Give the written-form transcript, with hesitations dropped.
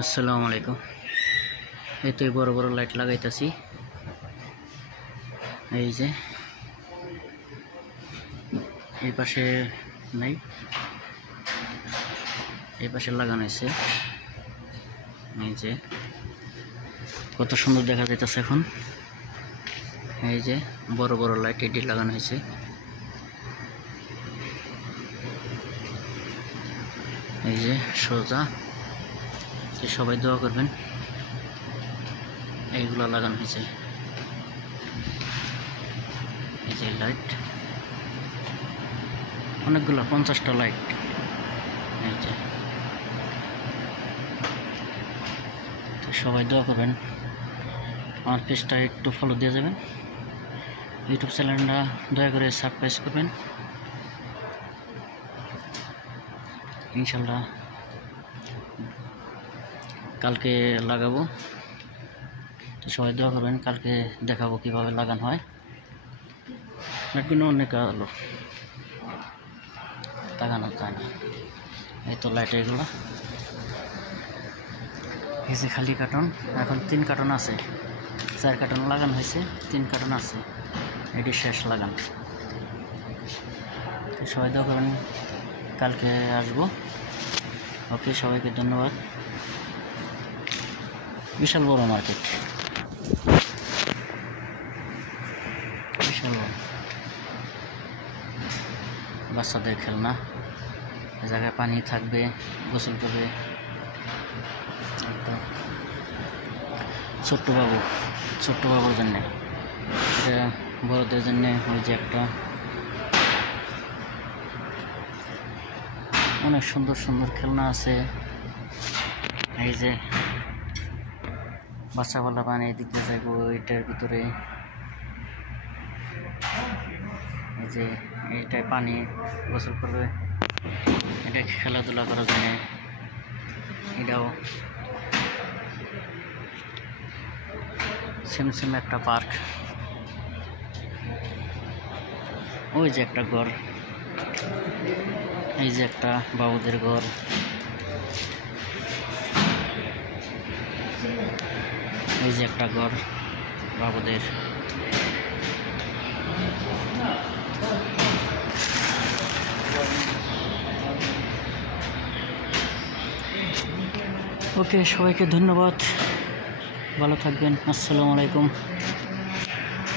আসসালামু আলাইকুম। এই তো বড় বড় লাইট লাগাইতেছি। এই যে এই পাশে নাই, এই পাশে লাগানো হয়েছে। এই যে কত সুন্দর দেখা যাইতেছে এখন। এই যে বড় বড় লাইট এটি লাগানো হয়েছে। এই যে সোজা, সবাই দোয়া করবেন। এইগুলো লাগানো হয়েছে। এই যে লাইট অনেকগুলো, 50টা লাইট। এই যে সবাই দোয়া করবেন। আমার পেজটা একটু ফলো দিয়ে যাবেন। ইউটিউব চ্যানেলটা দয়া করে সাবস্ক্রাইব করবেন। ইনশাল্লাহ কালকে লাগাবো, তো সবাই দোয়া করবেন। কালকে দেখাবো কিভাবে লাগানো হয়। লাইটগুলো অনেক আলো, লাগানো যায় না। এই তো লাইট এগুলো। এই যে খালি কার্টন, এখন 3 কার্টন আছে। 4 কার্টন লাগানো হয়েছে, 3 কার্টন আছে। এটি শেষ লাগানো। তো সবাই দোয়া করবেন, কালকে আসবো। ওকে, সবাইকে ধন্যবাদ। বিশাল বড় মার্কেট, বিশাল বড়। বাচ্চাদের খেলনা, এ জায়গায় পানি থাকবে, গোসল করবে। ছোট্ট বাবুর জন্যে, এটা বড়দের জন্যে। ওই যে একটা অনেক সুন্দর সুন্দর খেলনা আছে। এই যে বাচ্চাওয়ালা পানি এদিক দিয়ে যাইব এইটার ভিতরে। এই যে এইটায় পানি গোসল করবে, এটা খেলাধুলা করার জন্য। এটাও সেম একটা পার্ক। ওই যে একটা ঘর, এই যে একটা বাবুদের ঘর। এই যে একটা ঘর বাবুদের। ওকে, সবাইকে ধন্যবাদ। ভালো থাকবেন। আসসালামু আলাইকুম।